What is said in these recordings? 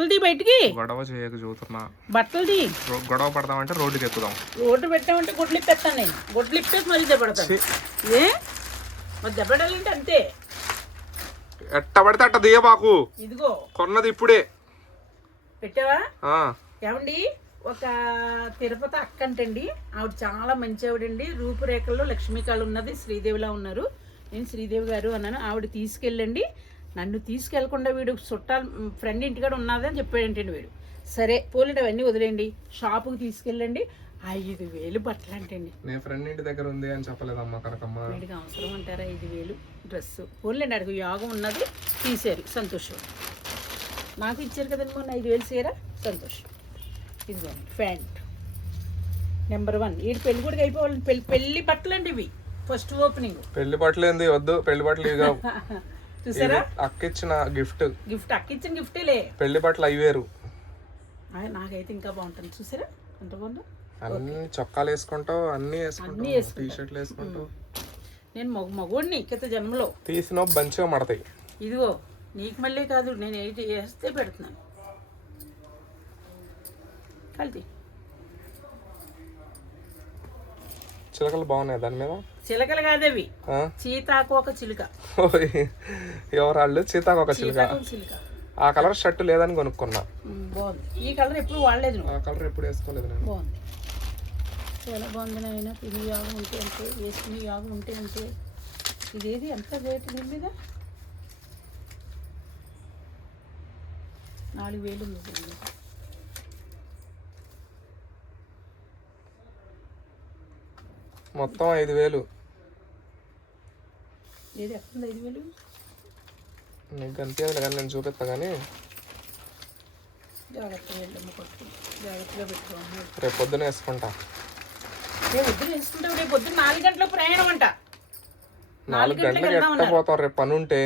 బట్టలు బయటికి. గొడవ చేయక చూస్తున్నా బట్టలు రో- గొడవ పడదామంటే రోడ్డుకి ఎక్కుదాం. రోడ్డు పెట్టామంటే గుడ్లు ఇప్పేస్తాను నేను. గుడ్లు ఇప్పేసి మరీ దెబ్బడతాను ఏ? మరి దెబ్బడాలంటే అంతే. ఎట్ట పడితే అట్ట దిగబాకు ఇదిగో. కొన్నది ఇప్పుడే. పెట్టావా? ఏమండి? ఒక తిరుపతి అక్క అంటండి. ఆవిడ చాలా మంచి ఆవిడండి రూపురేఖల్లో లక్ష్మీకాళ ఉన్నది. శ్రీదేవిలా ఉన్నారు. నేను శ్రీదేవి గారు అన్నాను. ఆవిడ తీసుకెళ్ళండి. నన్ను తీసుకెళ్ళకుండా వీడు చుట్టాలు ఫ్రెండ్ ఇంటికాడ ఉన్నది అని చెప్పాడంటండి వీడు. సరే పోలేండి అవన్నీ వదిలేయండి. షాపుకి తీసుకెళ్ళండి. ఐదు వేలు బట్టలు అంటండి. నేను ఫ్రెండ్ ఇంటి దగ్గర ఉంది అని చెప్పలేదమ్మా కనకమ్మ. వీడికి అవసరం అంటారా? ఐదు వేలు డ్రెస్సు పోలేండి అడిగి. యోగం ఉన్నది తీసారు. సంతోషం. నాకు ఇచ్చారు కదండి మొన్న ఐదు వేలు సీరా సంతోషం. ఇదిగోండి ప్యాంట్. నెంబర్ వన్ వీడి పెళ్ళి కూడా అయిపోవాలి. పెళ్ళి పెళ్ళి బట్టలు అండి ఇవి. ఫస్ట్ ఓపెనింగ్ పెళ్ళి బట్టలు ఏంది వద్దు. పెళ్ళి బట్టలు ఇవి కావు. చూసారా? అక్క ఇచ్చిన గిఫ్ట్. గిఫ్ట్ అక్క ఇచ్చిన గిఫ్టేలే. పెళ్ళి బట్టలు ఆ, నాకైతే ఇంకా బాగుంటుంది. చూసారా? ఎంత బాగుందో? అన్ని చొక్కాలు వేసుకుంటావు అన్ని అన్నీ వేసుకుంటావు టీ షర్ట్లు వేసుకుంటావు నేను మగ మగోడిని ఇక్కత జన్మలో. తీసిన మంచిగా మడతాయి. ఇదిగో నీకు మళ్ళీ కాదు నేను ఏంటి వేస్తే పెడుతున్నాను. కలిసి చిలకలు బాగున్నాయి దాని మీద? చిలకలు కాదవి. ఒక చిలుక. ఎవరాళ్ళు? సీతాకొక చిలుక. సీతాకు ఒక చిలుక. ఆ కలర్ షర్ట్ లేదని కొనుక్కున్నా. బాగుంది. ఈ కలర్ ఎప్పుడు వాడలేదు ఆ కలర్ ఎప్పుడు వేసుకోలేదు నేను. బాగుంది. చాలా బాగుంది నాయన. తిని యాగం ఉంటే అంతే వేసుకుని యాగం ఉంటే అంతే ఇదేది? ఎంత రేటు దీని మీద? నాలుగు వేలు ఉంది. మొత్తం ఐదు వేలు. ఏది ఎక్కడ ఐదు వేలు నీకు కనిపించదు కానీ నేను చూపిస్తా కానీ. జాగ్రత్తగా వెళ్ళమ్మ కొట్టు. జాగ్రత్తగా పెట్టుకోండి రేపు పొద్దున వేసుకుంటా. రేపు పొద్దున వేసుకుంటావు? రేపు నాలుగు ప్రయాణం అంట. నాలుగు గంటలకు గంటలకు వెళ్దాం ఎట్ట పోతాం రేపు పని ఉంటే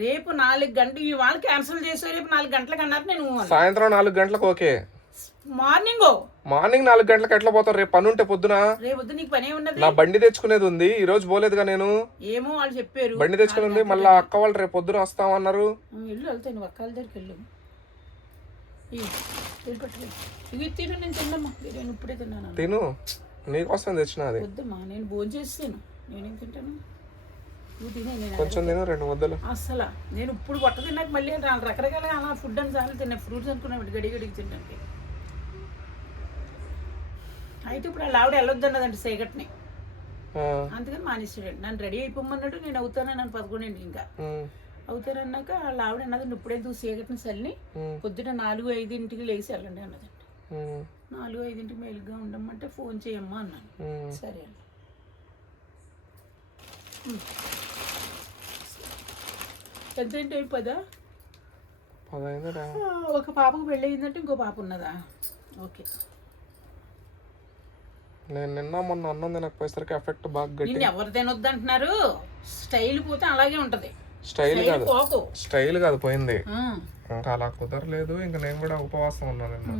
రేపు నాలుగు గంటలు ఇవాళ క్యాన్సిల్ చేసే రేపు నాలుగు గంటలకు అన్నారు నేను. సాయంత్రం నాలుగు గంటలకు ఓకే. మార్నింగ్. మార్నింగ్ నాలుగు గంటలకు ఎట్లా పోతాం రేపు పని ఉంటే పొద్దున? రేపు పొద్దున నీకు పని ఉన్నది నా బండి తెచ్చుకునేది ఉంది. ఈ రోజు పోలేదుగా నేను. ఏమో వాళ్ళు చెప్పారు. బండి తెచ్చుకుని ఉంది. మళ్ళీ అక్క వాళ్ళు రేపు పొద్దున వస్తామన్నారు ఉమ్, వెళ్ళు వెళ్తాయి నువ్వు అక్కల దగ్గరికి వెళ్ళు. వెళ్ళి. ఇవి తిను నేను తిన్నమ్మా. నేను ఇప్పుడే తిన్నాను తిను. నీకోసం తెచ్చిన అది. వద్దమ్మా నేను భోజనం చేస్తాను నేనేం తింటాను? కొంచెం తిను రెండు ముద్దలు. అసలు నేను ఇప్పుడు పొట్ట తిన్నాక మళ్ళీ రకరకాల అలా ఫుడ్ అని చాలా తిన్నా. ఫ్రూట్స్ అనుకున్నా గడి గడికి తినడానికి అయితే ఇప్పుడు వాళ్ళ ఆవిడ వెళ్ళొద్దు అన్నదండి సీకట్ని అందుకని మానేసాడు నన్ను రెడీ అయిపోమన్నాడు నేను అవుతాను నన్ను పదకొండింటికి ఇంకా. ఉమ్, అవుతానన్నాక వాళ్ళ ఆవిడ అన్నదండి ఇప్పుడే నువ్వు సీకట్ని చల్లి పొద్దున నాలుగు ఐదింటికి లేచి వెళ్ళండి అన్నదండి నాలుగు ఐదింటికి మేలుగా ఉండమంటే ఫోన్ చేయమ్మా అన్నాను. సరే అండి. ఎంత ఏంటి పదా? ఒక పాపకు పెళ్ళి అయిందంటే ఇంకో పాప ఉన్నదా? ఓకే. నేను నిన్న మొన్న అన్నం తినకపోయేసరికి ఎఫెక్ట్ బాగా గట్టి నిన్ను ఎవరు తినొద్దు అంటున్నారు స్టైల్ పోతే అలాగే ఉంటది. స్టైల్ కాదు. పోకు. స్టైల్ కాదు పోయింది. ఇంకా అలా కుదరలేదు ఇంకా నేను కూడా ఉపవాసం ఉన్నాను నిన్న.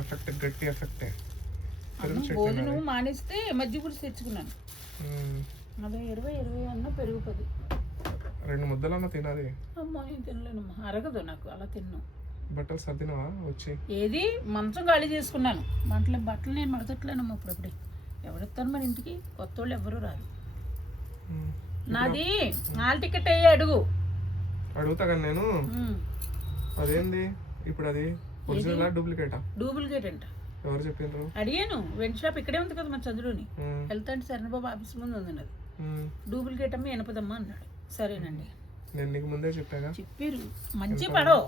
ఎఫెక్ట్ గట్టి ఎఫెక్టే భోజనం మానేస్తే మధ్య కూడా తెచ్చుకున్నాను. అదే ఇరవై ఇరవై అన్న పెరుగు పది రెండు ముద్దలన్నా తినది అమ్మా నేను తినలేనమ్మా. అరగదు నాకు అలా తిన్నాను బట్టలు సర్దినవా? వచ్చి ఏది? మంచం ఖాళీ చేసుకున్నాను. మంటలు బట్టలు నేను మడతట్లేనమ్మా ఇప్పుడప్పుడే ఎవరెత్తాను మన ఇంటికి? కొత్త వాళ్ళు ఎవరు రారు. నాది హాల్ టికెట్ అయ్యి అడుగు. అడుగుతా కానీ నేను. అదేంది? ఇప్పుడు అది ఒరిజినల్ డూప్లికేటా? డూప్లికేట్ అంట. ఎవరు చెప్పిండ్రు? అడిగాను. వెంట షాప్ ఇక్కడే ఉంది కదా మన చంద్రుని. అంటే శరణబాబు ఆఫీస్ ముందు ఉంది అన్నది. డూప్లికేట్ అమ్మ ఎనపదమ్మా అన్నాడు. సరేనండి. నేను నీకు ముందే చెప్పాగా. చెప్పారు. మంచి పడవ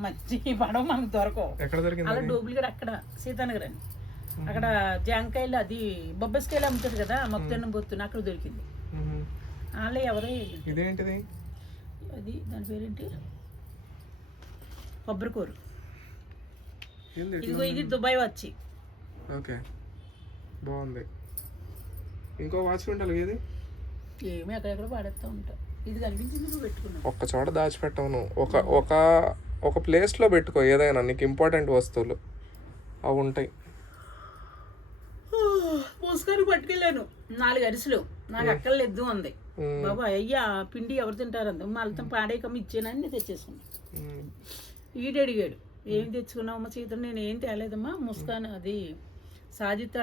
మంచి పడవ మనకు దొరకవు. ఎక్కడ దొరికింది అలా డూప్లికేట్ అక్కడ సీతానగర్ అని అక్కడ జాంకాయలు అది బొబ్బస్కాయలు అమ్ముతారు కదా మొత్తం బొత్తున అక్కడ దొరికింది. వాళ్ళే ఎవరో ఇదేంటిది? అది దాని పేరేంటి? కొబ్బరికూరు. ఇదిగో ఇది దుబాయ్ వచ్చి ఓకే. బాగుంది. ఇంకో వాచ్ ఉండాలి ఏది? ఏమి అక్కడెక్కడ పాడేస్తూ ఉంటా. ఇది కనిపించింది నువ్వు పెట్టుకున్నావు. ఒక్క చోట దాచిపెట్టావు నువ్వు. ఒక ఒక ఒక ప్లేస్లో పెట్టుకో ఏదైనా నీకు ఇంపార్టెంట్ వస్తువులు. అవి ఉంటాయి. పూసుకొని పట్టుకెళ్ళాను. నాలుగు అరిసెలు. నాకు అక్కర్లేదు ఉంది బాబా అయ్యా పిండి ఎవరు తింటారు అంది మళ్ళీ పాడేకమ్మ ఇచ్చానని నేను తెచ్చేసుకున్నాను. ఈడు అడిగాడు ఏం తెచ్చుకున్నావమ్మా సీత నేను ఏం తేలేదమ్మా? ముస్కాన్ అది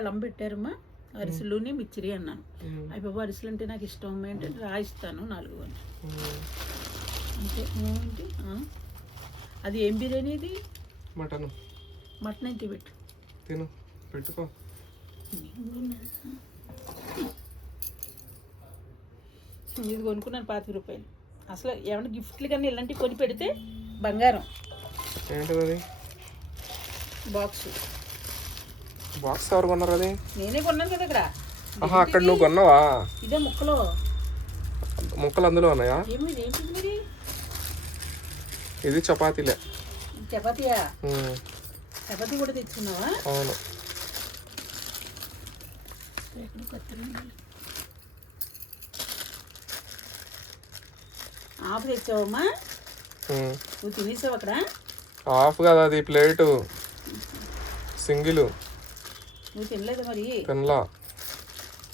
అమ్మ పెట్టారమ్మా. అరిసెలుని మిచ్చిరి అన్నాను. అయ్యి బాబు అరిసెలు అంటే నాకు ఇష్టం. అంటే రాయిస్తాను నాలుగు అని. అంతే. ఏంటి? అది ఏం బిర్యానీ ఇది? మటను. మటన్ అయితే పెట్టు. తిను. పెట్టుకో. ఇది కొనుక్కున్నాను పాతిక రూపాయలు. అసలు ఏమైనా గిఫ్ట్లు కానీ ఇలాంటివి కొని పెడితే బంగారం. ఏంటిది బాక్స్. బాక్స్ ఎవరు కొన్నారు అది? నేనే కొన్నాను కదా ఇక్కడ ఆహా అక్కడ నువ్వు కొన్నావా? ఇదే ముక్కలో. ముక్కలు అందులో ఉన్నాయా? ఏమి ఏంటిది మరి? ఇది చపాతీలే. చపాతీయా? చపాతీ కూడా తెచ్చుకున్నావా? అవును. ఆపు తెచ్చావమ్మా. నువ్వు తినేసావు అక్కడ? హాఫ్ కదా అది ప్లేటు. సింగిల్. నువ్వు తినలేదు మరి? తినలా.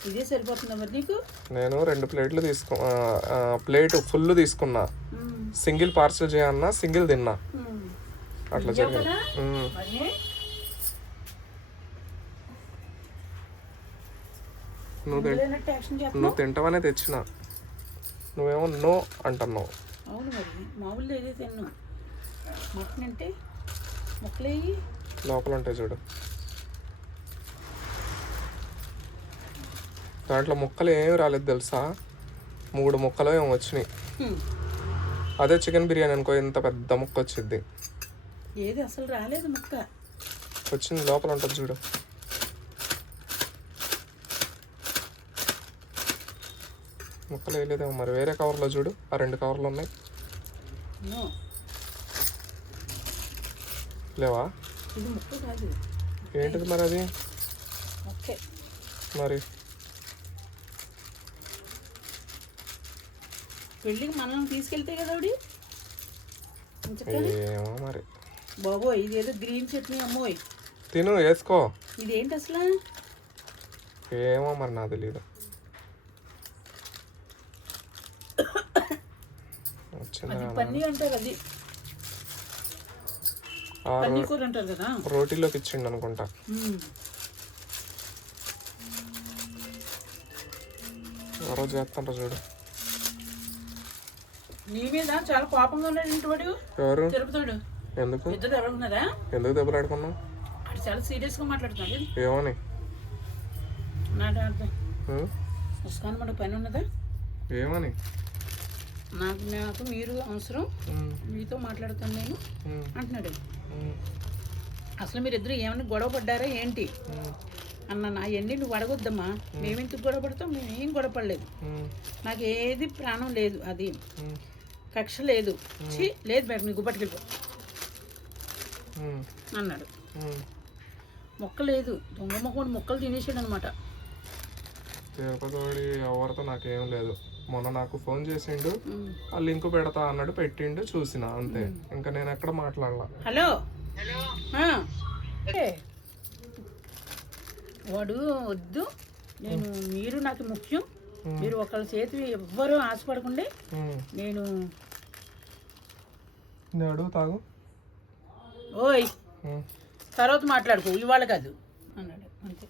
ఇదే సరిపోతుందా మరి నీకు? నేను రెండు ప్లేట్లు తీసుకు ప్లేట్ ఫుల్ తీసుకున్నా. సింగిల్ పార్సల్ చేయన్నా సింగిల్ తిన్నా. మ్మ్. అట్లా జరిగింది. మరి? నువ్వు నువ్వు తింటావనే తెచ్చిన. నువ్వేమో నో అంటున్నావు. అవును మరి మామూలు ఏదే తిన్నావు మటన్ అంటే ముక్కలేయి లోపల ఉంటాయి చూడు. దాంట్లో ముక్కలు ఏమి రాలేదు తెలుసా? మూడు ముక్కలు ఏమో వచ్చినాయి. హ్మ్. అదే చికెన్ బిర్యానీ అనుకో ఇంత పెద్ద ముక్క వచ్చింది ఏది అసలు రాలేదు ముక్క? వచ్చింది లోపల ఉంటుంది చూడు. ముక్కలు వేయలేదేమో మరి వేరే కవర్లో చూడు ఆ రెండు కవర్లు ఉన్నాయి. లేవా? ఏంటిది మరి అది? మరి పెళ్ళికి మనల్ని తీసుకెళ్తే కదా ఆవిడ? ఏమో మరి. బాబోయ్ ఇదేదో గ్రీన్ చట్నీ అమ్మోయ్. తిను వేసుకో. ఇదేంటి అసలు? ఏమో మరి నాకు తెలియదు వచ్చిందా అది పన్నీర్ అంటారు అది. ఆ పన్నీర్ కూర అంటారు కదా? రోటీలోకి ఇచ్చిండు అనుకుంటా. ఆ రోజు చేస్తాను చూడు. నీ మీద చాలా కోపంగా ఉన్నాడు ఇంటి వాడు? ఎవరు? తిరుపతాడు ఎందుకు? ఇద్దరు ఎవరున్నారా ఎందుకు దెబ్బలాడుకున్నావు? అది చాలా సీరియస్గా మాట్లాడుతున్నాడు. ఏమని? నాట అర్థం ఉం? ముస్కాన్ మన పని ఉన్నదా? ఏమని? నాకు నాకు మీరు అవసరం. మీతో మాట్లాడుతాను నేను. అంటున్నాడు. అసలు మీరిద్దరు ఏమైనా గొడవ పడ్డారా ఏంటి? అన్న నా ఎన్ని నువ్వు అడగొద్దమ్మా. మేమెందుకు గొడవ పడతాం? మేమేం గొడవ పడలేదు. నాకు ఏది ప్రాణం లేదు అది. కక్ష లేదు. ఛీ, లేదు బయట మీకు పట్టుకెళ్ళిపో ఉం, అన్నాడు. మొక్క లేదు. దొంగ మొక్క మొక్కలు తినేసాడు అనమాట తిరుపతి వాడి ఎవరితో నాకేం లేదు. మొన్న నాకు ఫోన్ చేసిండు ఆ లింక్ పెడతా అన్నాడు పెట్టిండు చూసిన అంతే. ఇంకా నేను ఎక్కడ మాట్లాడలా? హలో? ఆ. ఏ. వాడు వద్దు. నేను మీరు నాకు ముఖ్యం. మీరు ఒకళ్ళ చేతి ఎవ్వరూ ఆశపడకుండా. నేను నేను అడుగు తాగు. ఓయ్. తర్వాత మాట్లాడుకో ఇవాళ కాదు. అన్నాడు అంతే.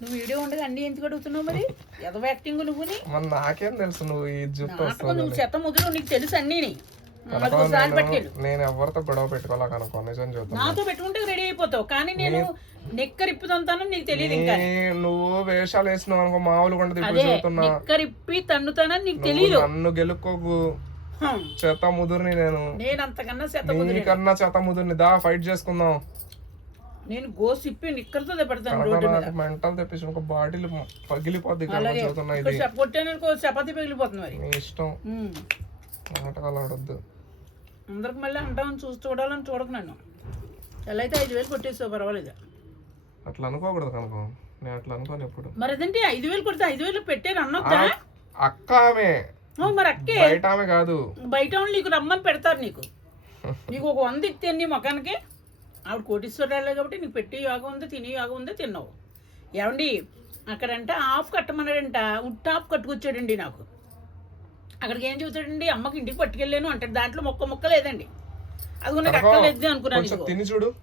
నువ్వు వీడియో ఉండగా అన్నీ ఎందుకు అడుగుతున్నావు మరి? ఎదవ యాక్టింగ్ నువ్వుని? మరి నాకేం తెలుసు నువ్వు ఈ జుట్టు నువ్వు చెత్త ముదురు నీకు తెలుసు అన్నీని. నేను. ఎవరితో గొడవ పెట్టుకోవాలా కనుకో నిజం చెబుతున్నా నాతో పెట్టుకుంటే రెడీ అయిపోతావు. కానీ నేను నిక్కరిప్పుదంతాను నీకు తెలియదు ఇంకా. నువ్వు వేషాలు వేసినావు అనుకో మామూలుగా ఉండదు ఇప్పుడు అదే చెబుతున్నా నిక్కరిప్పి తన్నుతానని నీకు తెలియదు నన్ను గెలుక్కోకు. చెత్త ముదురుని నేను. నేను అంతకన్నా చెత్త నీకన్నా చెత్త ముదురుని. దా ఫైట్ చేసుకుందాం. నేను గోసిప్పి నిక్కర్తో పెడతాను మెంటల్ తెప్పించిన ఒక బాటిల్ పగిలిపోద్ది ఇక్కడ అలాగే. చదువుతున్నా ఇక్కడ ఇది. చెప్ప- కొట్టాను అనుకో చపాతీ పగిలిపోతుంది మరి. నీ ఇష్టం. నాటకాలు ఆడొద్దు. అందరికి మళ్ళీ అంటామని చూసి చూడాలని చూడకు నన్ను. ఎలా అయితే ఐదు వేలు కొట్టేసావు పర్వాలేదు. అట్లా అనుకోకూడదు కనుక. నేను అట్లా అనుకోను ఎప్పుడు. మరి అదేంటి ఐదు వేలు కొడితే ఐదు వేలు పెట్టారు అన్నొద్దా? అక్క ఆమె మరి అక్కే. బయట ఆమె కాదు. బయట నీకు రమ్మని పెడతారు నీకు. నీకు ఒక వంద ఇస్తే నీ ముఖానికి. ఆవిడ కోటీశ్వరాలే కాబట్టి నీకు పెట్టి యోగం ఉంది తిని యోగం ఉంది తిన్నావు. ఏమండి అక్కడంట ఆఫ్ కట్టమన్నాడంట ఉట్ ఆఫ్ కట్టుకొచ్చాడండి నాకు. అక్కడికి ఏం చెబుతాడండి అమ్మకి ఇంటికి పట్టుకెళ్ళాను అంటాడు. దాంట్లో మొక్క మొక్క లేదండి. అది నాకు అక్కర్లేదు అనుకున్నాను. తిని చూడు.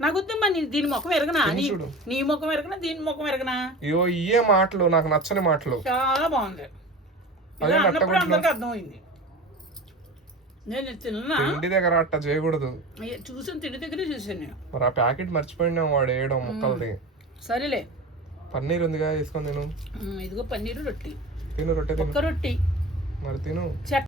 నాకు వద్దమ్మా నీ దీని ముఖం ఎరగనా? నీ. నీ ముఖం ఎరగనా? దీని ముఖం ఎరగనా? ఇయే మాటలు నాకు నచ్చని మాటలు. చాలా బాగుంది. అన్నప్పుడు నట్టగొడ్లు. అందరికీ అర్థమైంది. నేను తిన్నా తిండి దగ్గర అట్ట చేయకూడదు. చూసాను తిండి దగ్గరే చూసాను నేను. మరి ఆ ప్యాకెట్ మర్చిపోయినా వాడు వేయడం ముక్కలది. సరేలే. పన్నీర్ ఉందిగా వేసుకొని తిను. ఇదిగో పన్నీరు రొట్టి. తిను రొట్టె ఒక్క రొట్టి. మరి తిను.